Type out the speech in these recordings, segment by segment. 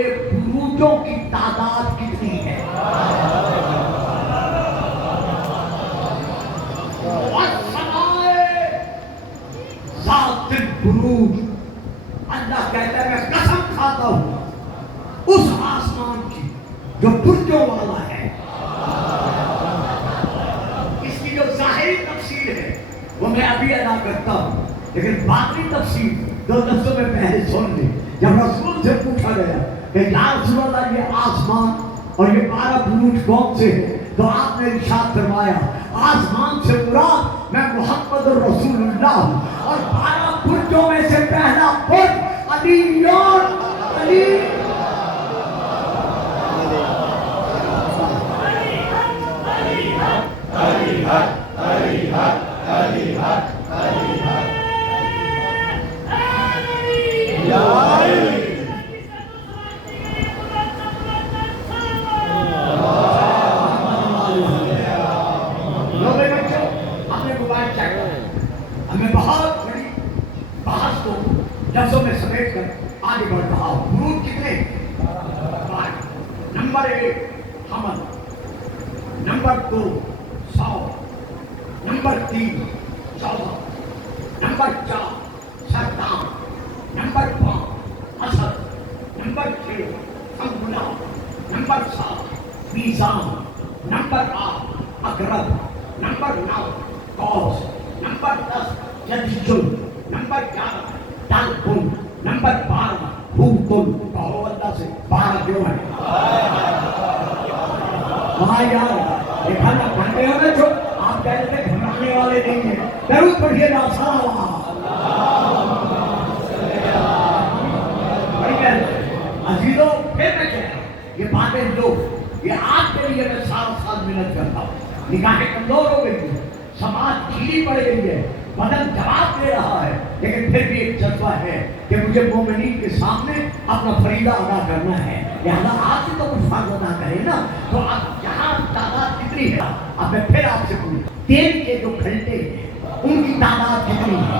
کے بروجوں کی تعداد کتنی ہے؟ ذات البروج، اللہ کہتا ہے میں قسم کھاتا ہوں اس آسمان کی جو برجوں والا ہے۔ اس کی جو ظاہری تفسیر ہے وہ میں ابھی ادا کرتا ہوں، لیکن باقی تفسیر دو لفظوں میں پہلے سن لی۔ جب رسول سے پوچھا گیا کہ یا رسول اللہ یہ آسمان اور یہ 12 بروج کون سے ہیں، تو آپ نے ارشاد فرمایا آسمان سے مراد میں محمد رسول اللہ ہوں، اور 12 برجوں میں سے پہلا برج علی علی ہمیں بہت بڑی بحث کو لفظوں میں سمیٹ کر آگے بڑھ رہا ہوں۔ بروج کتنے؟ نمبر 1 حمل، نمبر 2 100، نمبر 3 14، نمبر 4 سرطان، نمبر 5 اسد، نمبر 6 سنبلا، نمبر 7 میزان، نمبر 8 اقرب، نمبر 9 قوس، نمبر 10 جدیجل، نمبر 11 تلقن، نمبر 12 حوتن۔ کہو اللہ سے 12 کیوں ہے؟ ہاں یار دیکھا نا گھنٹے ہو نا جو آپ کہتے تھے گھبرانے والے نہیں ہیں، درود پڑھیے نا عزیزوں۔ پھر میں کہہ رہا ہوں یہ باتیں لو، یہ آپ کے لیے میں سال محنت کرتا ہوں۔ نگاہیں کمزور ہو گئی ہے، سماج ڈھیلی پڑ گئی ہے، بدن جواب دے رہا ہے، لیکن پھر بھی ایک جذبہ ہے کہ مجھے مومنین کے سامنے اپنا فریضہ ادا کرنا ہے، لہذا آپ سے تو کچھ فرض ادا کریں نا۔ تو اب یہاں تعداد کتنی ہے؟ اب میں پھر آپ سے پوچھوں دن کے جو گھنٹے ہیں ان کی تعداد کتنی ہے؟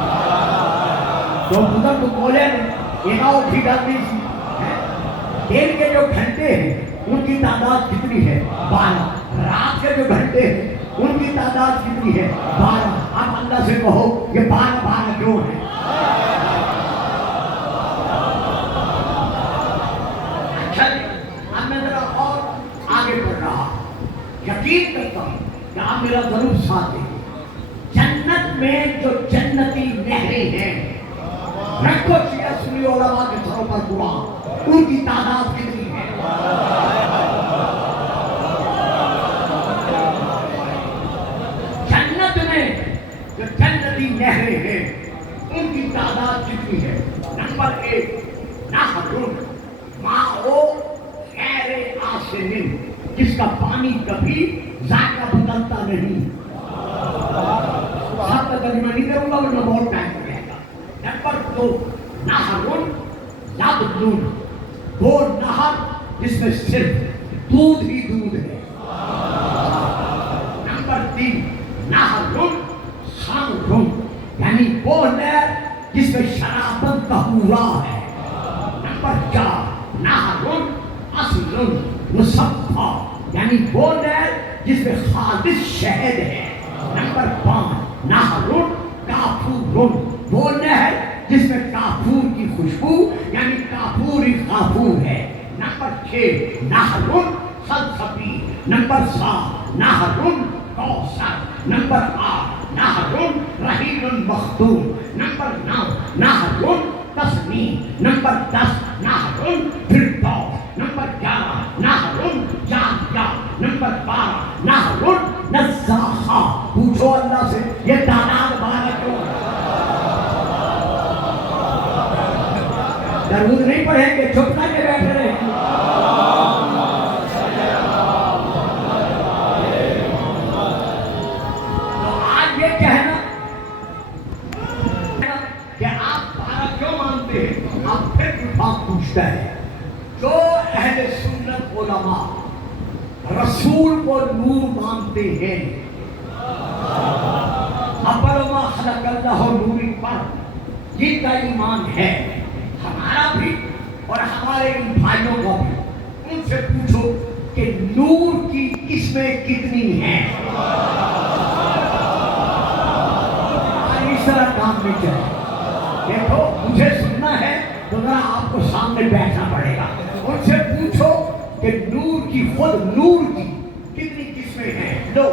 تو ادھر تو بولے ایک اٹھی جاتی تھی۔ دن کے جو گھنٹے ہیں ان کی تعداد کتنی ہے؟ 12۔ رات کے جو گھنٹے ہیں ان کی تعداد کتنی ہے؟ 12۔ اب اللہ سے کہو یہ 12 کیوں ہے؟ اچھا اب میں ذرا اور آگے بڑھ رہا ہوں، یقین کرتا ہوں کہ آپ میرا ضرور ساتھ دیں گے۔ جنت میں جو جنتی نہریں ہیں، رکھو شیعہ سنی علماء کے سروں پر قرآن، ان کی تعداد کتنی ہے؟ جنت میں جو جنتی نہریں ہیں ان کی تعداد کتنی ہے؟ نمبر 1 نہر ماء غیر آسن، جس کا پانی کبھی ذائقہ بدلتا نہیں۔ سب کا ترجمہ نہیں کروں گا ورنہ بہت ٹائم ہو جائے گا۔ نمبر 2 نہر لبن، وہ نہر جس میں صرف دودھ ہی دودھ ہے۔ نمبر 3 نہر خمر، یعنی وہ نہر جس میں شرابت کا پورا ہے۔ نمبر 4 نہر اصل مصفا، یعنی وہ نہر جس میں خالص شہد ہے۔ نمبر 5 نہر کافور، وہ نہر جس میں کافور کی خوشبو یعنی کافور ہی کافور ہے۔ نمبر 6 نہر سلسبی، نمبر 7 نہر کوثر، نمبر 8 نہر رحیق مختوم، نمبر 9 نہر تسنیم، نمبر 10 نہر فردوس، نمبر 11 نہر جاریہ، نمبر 12 نہر نزاخہ۔ پوچھو اللہ سے یہ تعداد 12 کیوں ہے؟ درود نہیں پڑھیں گے، چپ کر کے بیٹھے رہیں گے۔ تو آج یہ کہنا کہ آپ 12 کیوں مانتے ہیں، آپ پھر بھی بات پوچھتا ہے۔ جو اہل سنت علماء رسول کو نور مانتے ہیں، اول ما خلق اللہ نور پر جن کا ایمان ہے، ہمارا بھی اور ہمارے ان بھائیوں کو بھی ان سے پوچھو کہ نور کی قسمیں کتنی ہیں. اس طرح کام نہیں چلے. دیکھو مجھے سننا ہے تو ذرا آپ کو سامنے بیٹھنا پڑے گا. ان سے پوچھو کہ نور کی خود نور کی کتنی قسمیں ہیں. لو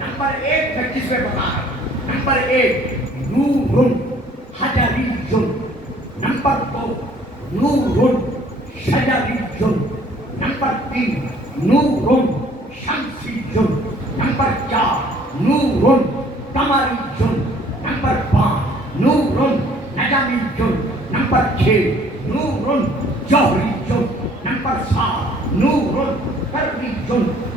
نمبر 1 میں قسمیں بتا رہا ہوں. نمبر 1 نور حجری. نمبر 2 نور شجری. نمبر 3 نور شمسی. نمبر 4 نور قمری. نمبر 5 نور نجمی. نمبر 6 نور جوہری. نمبر 7 نور برقی.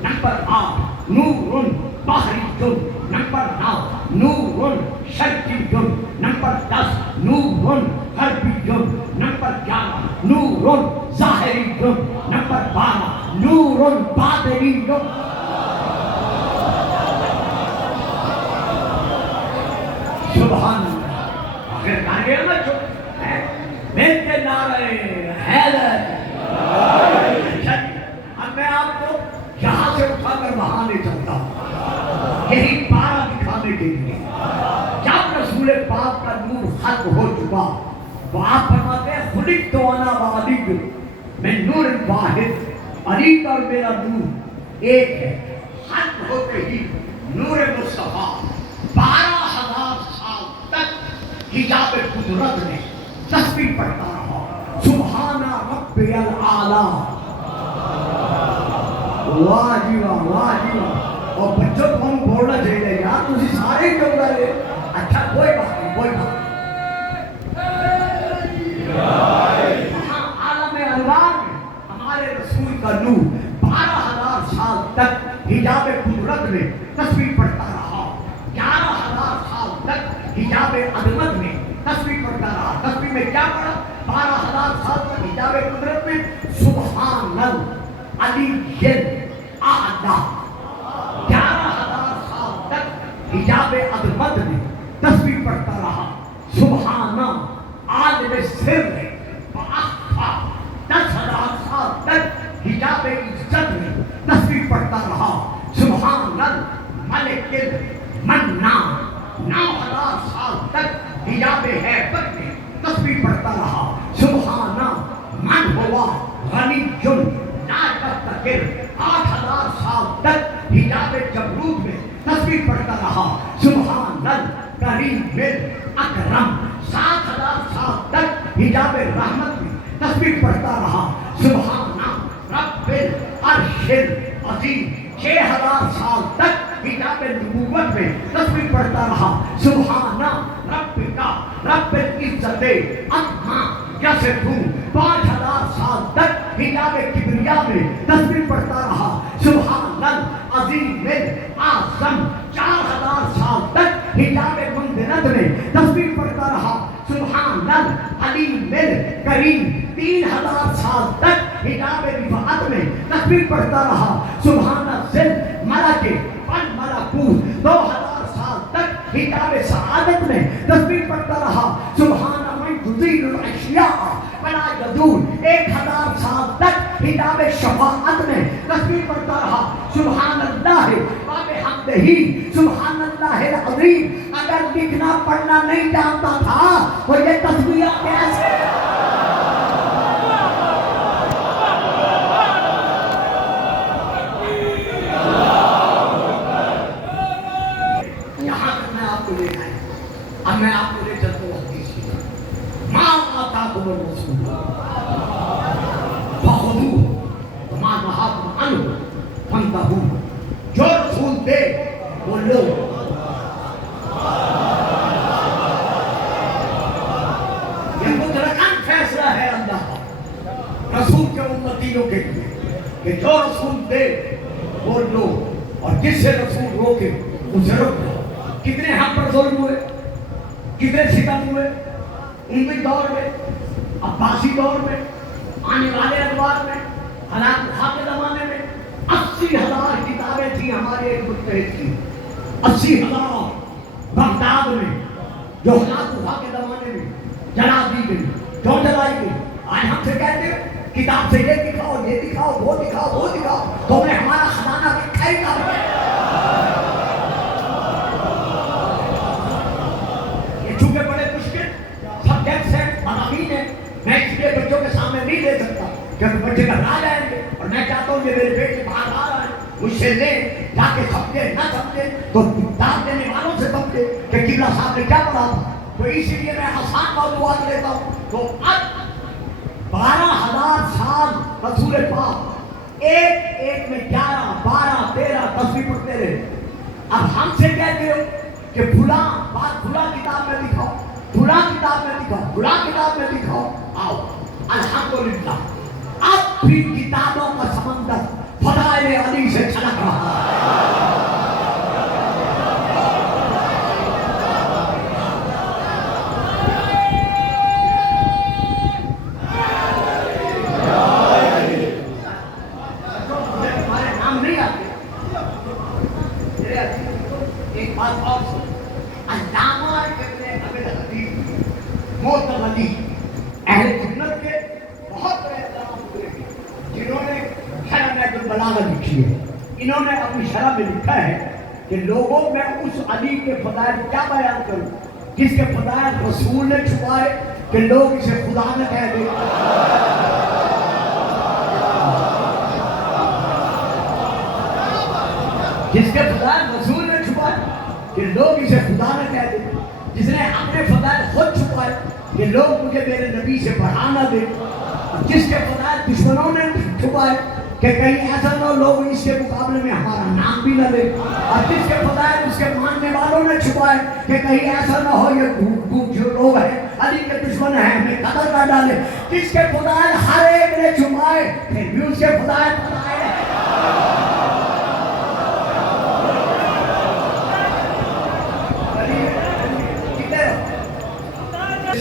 نمبر 8 نور بحری. نمبر 9 نور شرقی. نمبر 10 نور غربی. نمبر 11 نور ظاہری. نمبر 12 نور باطنی. سبحان اللہ. آخر کہا گیا نا جو بنتے نعرہ حیدر. اب میں آپ کو یہاں سے اٹھا کر وہاں لے چلتا ہوں یہی پارا دکھانے کے لیے. جب رسول پاک کا نور ختم ہو چکا تو آپ فرماتے ہیں خلقت انا وعلی میں نور واحد. علی اور میرا نور ایک ہے. ختم ہوتے ہی نور مصطفیٰ 12,000 سال تک حجاب قدرت میں تسبیح پڑھتا رہا. سبحان ربی الاعلیٰ. واہ جی واہ واہ جی واہ. اور بچوں کو ہم بولنا چاہیے یار تھی سارے کیوں کر رہے. اچھا کوئی بات نہیں کوئی بات. ہاں عالم انوار میں ہمارے رسول کا نور 12,000 سال تک حجاب قدرت میں تسبیح پڑھتا رہا. 11,000 سال تک حجاب عظمت میں تسبیح پڑھتا رہا. تسبیح میں کیا پڑھا؟ 12,000 سال تک حجاب قدرت میں سبحان العلی الاعلیٰ. 11,000 سال تک حجاب عظمت میں تسبیح پڑھتا رہا. سبحان عالم سر واخفا. 10,000 سال تک حجاب عزت میں تسبیح پڑھتا رہا. سبحان الملک المنان. 9,000 سال تک حجاب ہیبت میں تسبیح پڑھتا رہا. سبحان من ہوا غنی لا یفتقر. 8,000 سال تک حجاب جبروت میں تسبیح پڑھتا رہا. سبحان الکریم الاکرم. 7,000 سال تک حجاب رحمت میں تسبیح پڑھتا رہا. سبحان رب العرش العظیم. 6,000 سال تک حجاب نبوت میں تسبیح پڑھتا رہا. سبحان ربک رب العزت عما یصفون. 5,000 سال تک حجاب کبریا میں تسبیح پڑھتا رہا. سبحان العظیم الاعظم. 4,000 سال تک حجاب منزلت میں تسبیح پڑھتا رہا. سبحان العلیم الکریم. 3,000 سال تک حجاب رفعت میں تسبیح پڑھتا رہا. سبحان ذل ملک والملکوت. 2,000 سال تک حجاب سعادت میں تسبیح پڑھتا رہا. سبحان من یزیل الاشیاء ولا یزول. 1,000 سال تک حجاب شفاعت میں تسبیح پڑھتا رہا. سبحان اللہ وبحمدہ. سبحان اللہ العظیم. اگر لکھنا پڑھنا نہیں جانتا تھا تو یہ تسبیح کیسے؟ اب میں آپ کو لے چلتا ہوں حدیث کی طرف. مَا آتَاكُمُ الرَّسُولُ فَخُذُوهُ وَمَا نَهَاكُمْ عَنْهُ فَانتَهُوا. جو رسول دے وہ لو. یہ مطلقاً فیصلہ ہے اللہ کا رسول کے امتیوں کے لیے کہ جو رسول دے وہ لو اور جس سے رسول روکے اسے روک دو. کتنے ہم پر ظلم ہوئے, کتنے ستم ہوئے اموی دور میں, عباسی دور میں, آنے والے ادوار میں, حالات کے زمانے میں. 80,000 کتابیں تھیں ہمارے ایک مجتہد کی. 80,000 بغداد میں جو حالات کے زمانے میں جلا دی گئی. کیوں جلائی گئی؟ آج ہم سے کہتے ہیں کتاب سے یہ دکھاؤ یہ دکھاؤ وہ دکھاؤ وہ دکھاؤ، تو ہم نے ہمارا خزانہ رکھا ہی کہاں ہے؟ یہ چونکہ بڑے مشکل سبجیکٹس ہیں، مضامین ہیں، میں اس لیے بچوں کے سامنے نہیں دے سکتا کیونکہ بچے گھبرا جائیں گے، اور میں چاہتا ہوں کہ میرے بیٹے بار بار آئیں مجھ سے لیں، جا کے سمجھے نہ سمجھے تو کتاب دینے والوں سے سمجھے کہ قبلہ صاحب نے کیا پڑھا تھا۔ تو اسی لیے میں آسان موضوعات لیتا ہوں۔ تو اب 12,000 سال رسول پاک ایک ایک میں 11 12 13 10 پڑھتے رہے۔ اب ہم سے کہتے ہو کہ فلاں بات فلاں کتاب میں دکھاؤ، فلاں کتاب میں دکھاؤ، فلاں کتاب میں دکھاؤ۔ آؤ الحمدللہ اب بھی کتابوں کا سمندر فضائل علی سے چھلک رہا ہے۔ ایک بات اور سن، علامہ ابن حمید حدیث محترم علی اہل سنت کے بہت بڑے علامہ ہوئے ہیں جنہوں نے شرح نہج البلاغہ لکھی ہے۔ انہوں نے اپنی شرح میں لکھا ہے کہ لوگوں میں اس علی کے فضائل کیا بیان کروں جس کے فضائل رسول نے چھپائے کہ لوگ اسے خدا نہ کہہ دیں۔ جس کے فضائل رسول نے چھپائے کہ لوگ اسے خدا نہ کہہ دیں، جس نے اپنے فضائل خود چھپائے کہ لوگ مجھے میرے نبی سے بڑھا نہ دیں، جس کے فضائل دشمنوں نے چھپائے کہ کہیں ایسا نہ ہو لوگ اس کے مقابلے میں ہمارا نام بھی نہ لیں، اور جس کے فضائل اس کے ماننے والوں نے چھپائے کہ کہیں ایسا نہ ہو یہ جو لوگ ہیں علی کے دشمن ہیں ہمیں قتل نہ ڈالے۔ جس کے فضائل ہر ایک نے چھپائے پھر بھی اس کے فضائل فضائل ہیں۔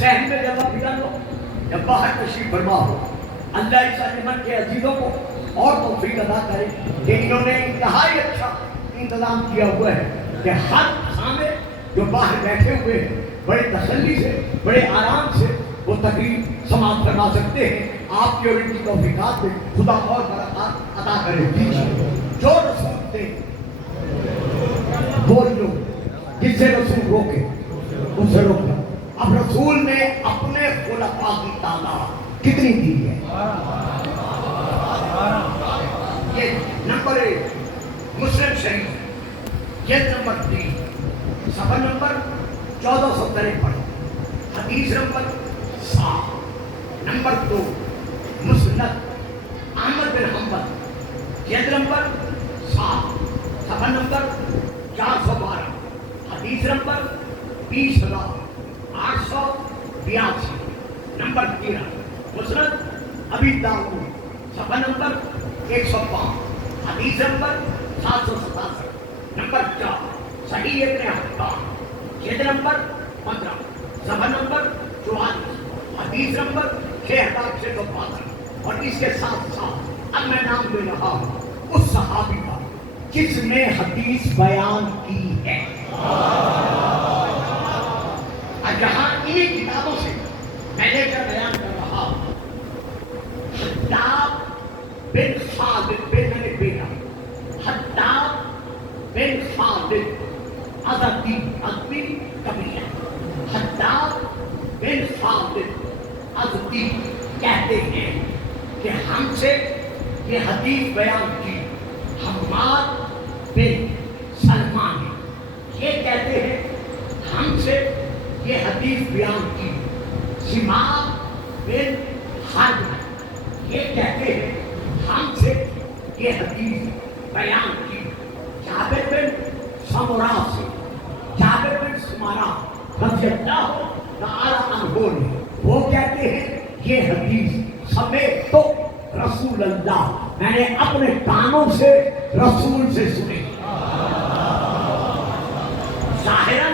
ذہن میں جب آپ بگڑ لو، جب باہر تشریف فرما ہو، اللہ اس انجمن کے عزیزوں کو اور توفیق عطا کرے کہ انہوں نے انتہائی اچھا انتظام کیا ہوا ہے کہ ہر خامے جو باہر بیٹھے ہوئے ہیں بڑے تسلی سے بڑے آرام سے وہ تقریر سماعت فرما سکتے ہیں۔ آپ کی اور ان کی توفیقات میں خدا اور برکات عطا کرے۔ جو رسول تھے وہ لوگ جس سے رسول روکے ان سے روکا۔ اب رسول نے اپنے خلفاء کی تعداد کتنی دی ہے؟ یہ نمبر 1 مسلم شریف جلد نمبر 3 صفحہ نمبر 1453، حدیث نمبر 7، نمبر 2 مسند احمد بن حنبل جلد نمبر 7 صفحہ نمبر 412، حدیث نمبر 20,882، نمبر 13 مسند ابی داؤد صفحہ نمبر 105، حدیث نمبر 767، نمبر 4 صحیح ابن حبان جلد نمبر 15 صفحہ نمبر 44، حدیث نمبر 6662۔ اور اس کے ساتھ ساتھ اب میں نام دے رہا ہوں اس صحابی کا جس نے حدیث بیان کی ہے۔ جہاں انہی کتابوں سے میں لے کر بیان کر رہا ہوں، حداد بن خالد بن بیٹا حداد بن خالد ازدی قبیلہ حداد بن خالد ازدی کہتے ہیں کہ ہم سے یہ حدیث بیان کی حماد بن سلمان نے۔ یہ کہتے ہیں ہم سے یہ حدیث بیان کی سماع بن حرب نے۔ یہ کہتے ہیں ہم سے یہ حدیث بیان کی جابر بن سمرہ سے، جابر بن سمرہ رضی اللہ تعالی عنہ نے۔ وہ کہتے ہیں یہ حدیث سمیت تو رسول اللہ، میں نے اپنے کانوں سے رسول سے سنی۔ ظاہراً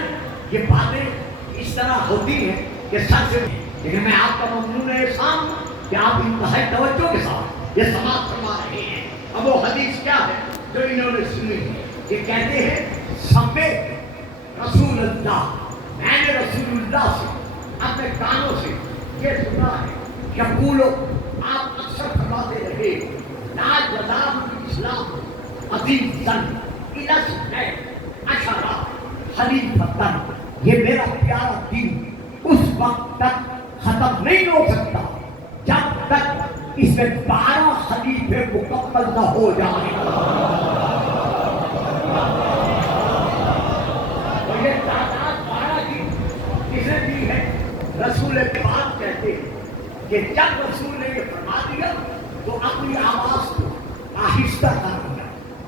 یہ باتیں اس طرح ہوتی ہیں کہ سر سے، لیکن میں آپ کا ممنون احسان کہ آپ انتہائی توجہ کے ساتھ یہ سماعت فرما رہے ہیں۔ اب وہ حدیث کیا ہے جو انہوں نے سنی؟ یہ کہتے ہیں سمیت رسول اللہ، میں نے رسول اللہ سے اپنے کانوں سے یہ سنا ہے یقول آپ اکثر فرماتے رہے لا یزال الاسلام عزیزا الی اثنی عشر خلیفۃ، یہ میرا پیارا دین اس وقت تک ختم نہیں ہو سکتا جب تک اس میں 12 خلیفے مکمل نہ ہو جائیں۔ اور یہ تعداد 12 کی کسے دی ہے؟ رسول پاک کہتے ہیں کہ جب رسول نے یہ فرما دیا تو اپنی آواز کو آہستہ کر دیا،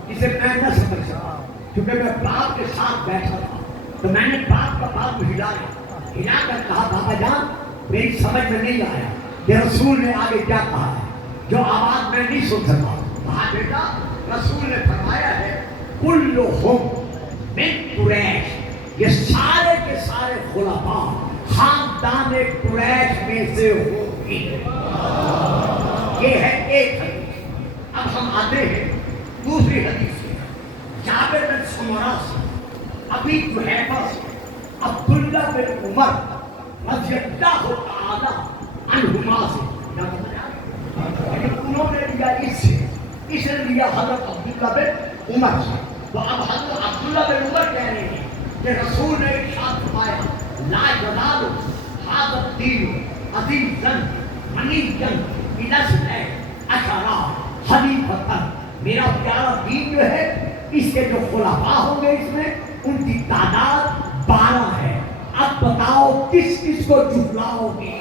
جسے میں نہ سمجھ سکا، کیونکہ میں باپ کے ساتھ بیٹھا تھا تو میں نے باپ کا بات ہلا کر کہا بابا جان میری سمجھ میں نہیں آیا کہ رسول نے آگے کیا کہا ہے، جو آواز میں نہیں سن سکا۔ کہا بیٹا رسول نے فرمایا ہے کلہم من قریش، یہ سارے کے سارے خلفاء خاندان قریش میں سے ہوں گے۔ یہ ہے ایک حدیث۔ اب ہم آتے ہیں دوسری حدیث سے، جابر بن سمرہ سے، ابی جحیفہ سے، عبداللہ بن عمر رضی اللہ تعالی عنہما سے۔ لیکن انہوں نے لیا اس نے لیا حضرت عبداللہ بن عمر سے۔ تو اب حضرت عبداللہ بن عمر کہہ رہے ہیں کہ رسول نے ارشاد فرمایا لا یزال ھذا الدین عزیزا غنیا الی اثنی عشر خلیفۃ، میرا پیارا دین جو ہے اس کے جو خلفاء ہوں گے اس میں ان کی تعداد 12 ہے۔ اب بتاؤ کس کس کو جھٹلاؤ گے؟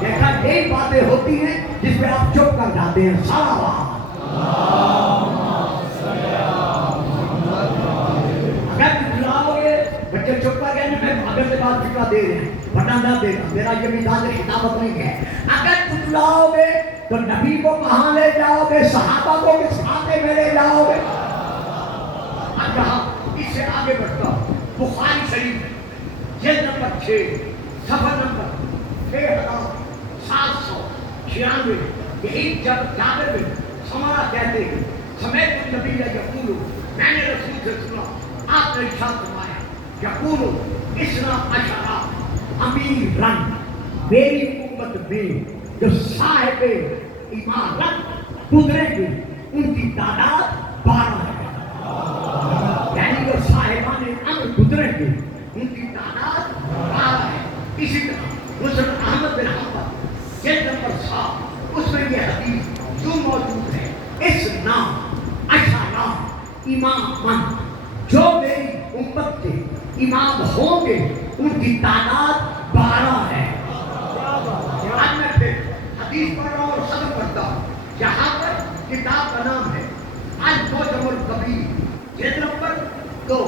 دیکھا یہی باتیں ہوتی ہیں جس میں آپ چپ کر جاتے ہیں۔ سارا اگر جھٹلاؤ گے بچے چپ کر گئے میں اگر سے بات جھٹلا دے رہے ہیں ورنہ نہ دے گا، میرا یہ مزاج خطابت نہیں ہے۔ اگر جھٹلاؤ گے تو نبی کو کہاں لے جاؤ گے؟ صحابہ کو کس کھاتے میں لے جاؤ گے؟ اب یہاں اس سے آگے بڑھتا ہوں، بخاری شریف جلد نمبر 6 صفحہ نمبر 6796، یہی جب جابر بن سمرہ کہتے ہیں سمیت النبی یقول، میں نے رسول سے سنا آپ نے ارشاد فرمایا یقول اثنا عشر امیرن، میری امت میں جو صاحب امارت گزریں گے ان کی تعداد 12 ہے، یعنی جو صاحبان امر گزریں گے ان کی تعداد 12 ہے۔ اسی طرح مسلم احمد بن حنبل جلد نمبر 7 اس میں یہ حدیث یوں موجود ہے اثنا عشر اماما، جو میری امت کے امام ہوں گے ان کی تعداد 12 ہے۔ آج میں پھر حدیث پڑھ رہا ہوں اور ختم کرتا ہوں۔ یہاں پر کتاب کا نام ہے المعجم الکبیر جلد نمبر 2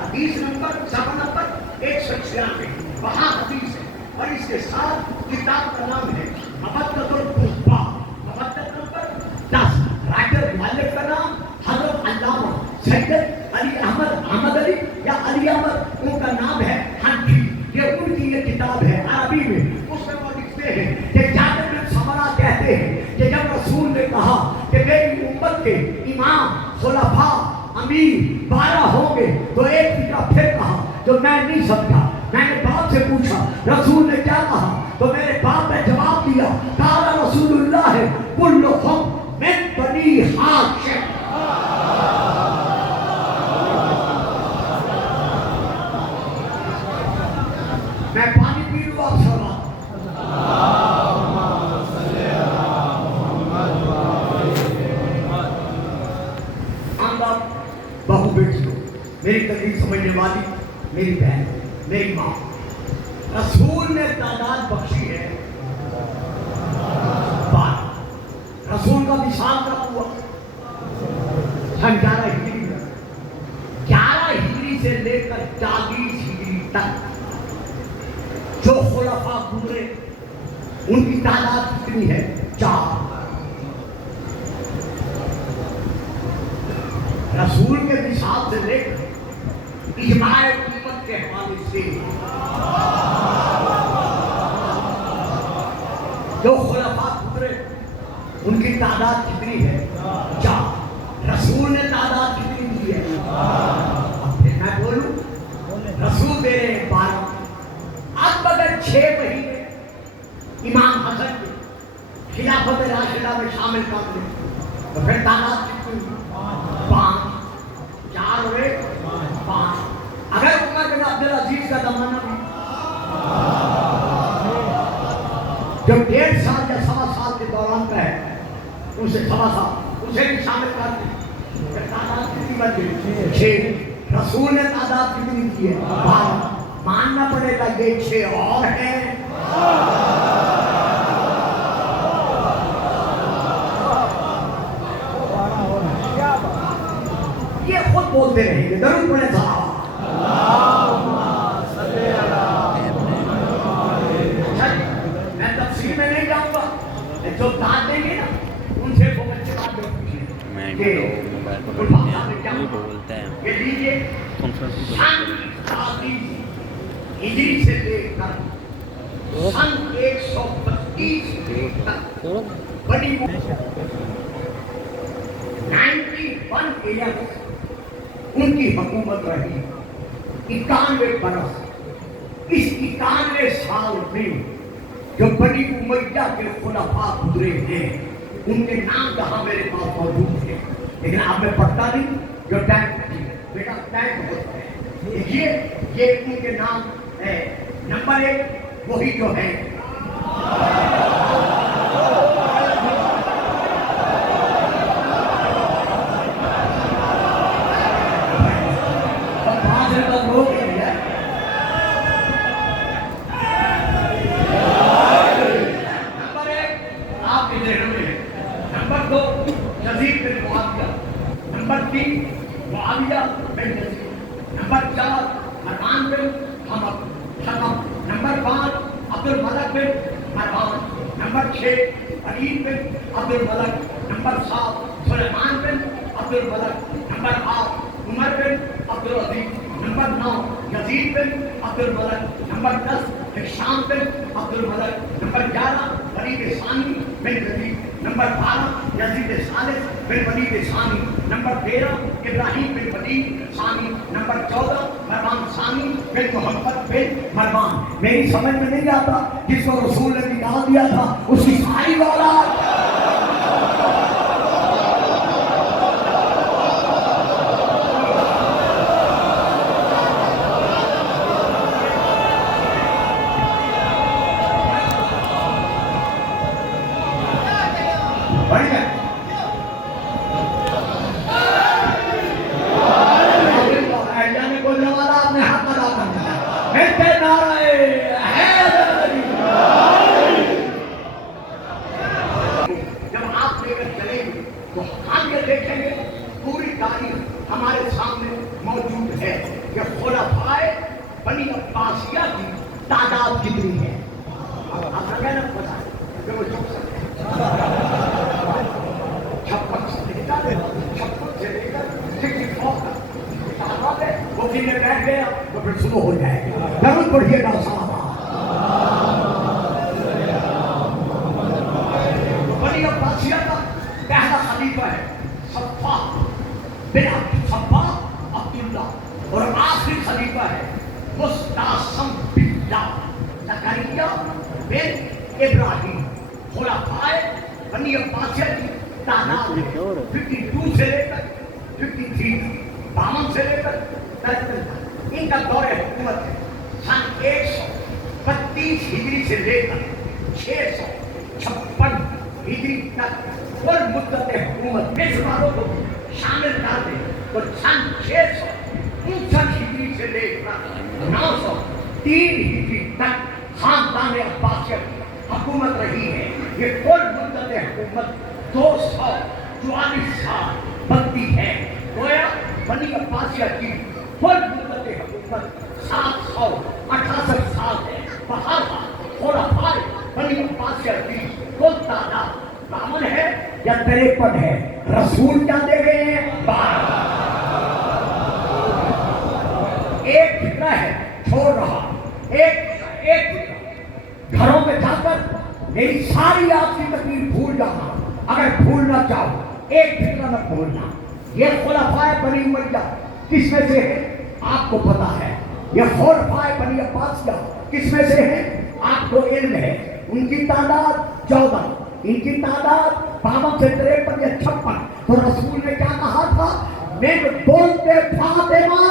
حدیث نمبر صفحہ نمبر 196، وہاں حدیث ہے اور اس کے ساتھ کتاب کا نام ہے مبدۃ القصبہ، مبدۃ نمبر 10، رائٹر مؤلف کا نام حضرت علامہ سید علی احمد علی یا علی احمد ان کا نام ہے حنفی، یہ ان کی یہ کتاب ہے عربی میں۔ اس میں وہ لکھتے ہیں کہ جابر بن سمرہ کہتے ہیں کہ جب رسول نے کہا کہ میری امت کے امام خلفاء امیر 12 ہوں گے تو ایک فکرہ پھر کہا جو میں نہیں سمجھا۔ میں نے باپ سے پوچھا رسول نے کیا کہا تو میرے باپ نے جواب دیا قال رسول اللہ کلہم من بنی ہاشم۔ میں پانی پی لوں آپ سلام۔ بہو بیٹی ہو، میری تکلیف سمجھنے والی میری بہن، میری ماں، رسول نے تعداد بخشی ہے 12۔ رسول کا وصال کب ہوا؟ سن 11 ہجری میں، 11 ہجری سے لے کر 40 ہجری تک جو خلفاء گزرے ان کی تعداد کتنی ہے؟ 4۔ رسول کے وصال سے لے کر اجماع امت کے حوالے سے جو خلفاء گزرے ان کی تعداد کتنی ہے؟ 4۔ رسول نے تعداد کتنی دی ہے؟ اب پھر میں بولوں، رسول دے رہے ہیں 12، 6 مہینے امام حسن کے خلافت راشدہ میں شامل کر لیں تو پھر تعداد کتنی ہوئی؟ 5، 4 ہوئے 5۔ اگر عمر بن عبدالعزیز کا زمانہ بھی جو 1.5 سال یا 1.25 سال کے دوران کا ہے، اسے 1.25 سال اسے بھی شامل کر دیں، پھر تعداد کتنی بن گئی؟ 6۔ رسول نے تعداد کتنی کی ہے؟ 12۔ ماننا پڑے گا یہ 6 اور ہیں۔ یہ خود بولتے رہیں گے، درود پڑھیں صحابہ۔ میں تفصیل میں نہیں جاؤں گا، جو داد دیں گے نا ان سے وہ بچے بات پوچھیں گے یہ لیجیے ہجری سے لے کر سن 132 تک بڑی 91 ایئرز ان کی حکومت رہی، 91 برس۔ اس 91 سال میں جو بنی امیہ کے خلفاء گزرے ہیں ان کے نام جہاں میرے پاس موجود ہیں، لیکن آپ میں پڑھتا نہیں، جو ٹائم بیٹا ٹائم ہوتا ہے، یہ ان کے نام ہے۔ نمبر 1 وہی جو ہے معاویہ بن یزید، نمبر 4 مروان بن حکم، نمبر 5 عبد الملک بن مروان، نمبر 6 ولید بن عبد الملک، نمبر 7 سلیمان بن عبد الملک، نمبر 8 عمر بن عبد العزیز، نمبر 9 یزید بن عبد الملک، نمبر 10 ہشام بن عبد الملک، نمبر 11 ولید ثانی بن یزید، نمبر 12 یزید ثالث بن ولید ثانی، نمبر 13 ابراہیم بن ولید ثانی، نمبر 14 مروان ثانی بن محمد بن مروان۔ میری سمجھ میں نہیں آتا، جس کو رسول نے نکال دیا تھا اس کی ساری اولاد بڑھ گئے۔ جب آپ لے کر چلیں گے تو ہم یہ دیکھیں گے پوری تاریخ ہمارے سامنے موجود ہے کہ خلفاء بنی عباسیہ کی تعداد کتنی ہے۔ آپ کا کہنا پتا ہے کہ وہ چوک سکتے ہیں 56 سے لے کر 64 تک وہ دن میں بیٹھ گیا تو پھر شروع ہو جائے گا۔ درود پڑھیے گا صحابہ۔ بنی عباسیہ کا پہلا خلیفہ ہے صفوان بن عبداللہ، اور آخری خلیفہ ہے مستعصم باللہ زکریا بن ابراہیم۔ خلفاء بنی عباسیہ کی تعداد 52 سے لے کر 53، 52 سے لے کر 53۔ ان کا دور حکومت ہے سن 132 ہجری سے لے کر 656 ہجری تک۔ کل مدت حکومت اس والوں کو شامل کر دیں تو سن 659 ہجری سے لے کر 903 ہجری تک خاندان عباسیہ کی حکومت رہی ہے۔ یہ کل مدت حکومت 244 سال بنتی ہے۔ گویا بنی عباسیہ کی کل مدت حکومت 768 سال ہے۔ بہرحال خلفاء بنی عباسیہ کی کل تعداد 52 ہے یا 53 ہے۔ رسول کیا دے گئے ہیں؟ 12۔ ایک فکرہ ہے چھوڑ رہا، ایک فکرہ گھروں میں جا کر میری ساری آپ کی تقریر بھول جانا، اگر بھولنا چاہو ایک فکرہ نہ بھولنا۔ یہ خلفاء بنی امیہ کس میں سے ہے؟ آپ کو پتا ہے۔ یہ خلفاء بنی عباسیہ کس میں سے ہے؟ علم ہے ان کی تعداد 14، ان کی تعداد 52 سے 53 یا 56. تو رسول نے کیا کہا تھا؟ من بولتے فاطمہ.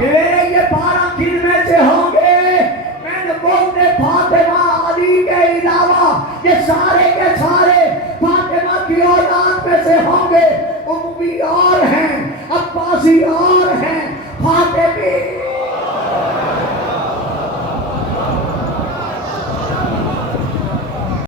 یہ 12 کن میں سے ہوں گے. من بولتے فاطمہ علی کے علاوہ یہ سارے کے سارے فاطمہ کی اولاد میں سے ہوں گے. اموی اور ہیں، عباسی اور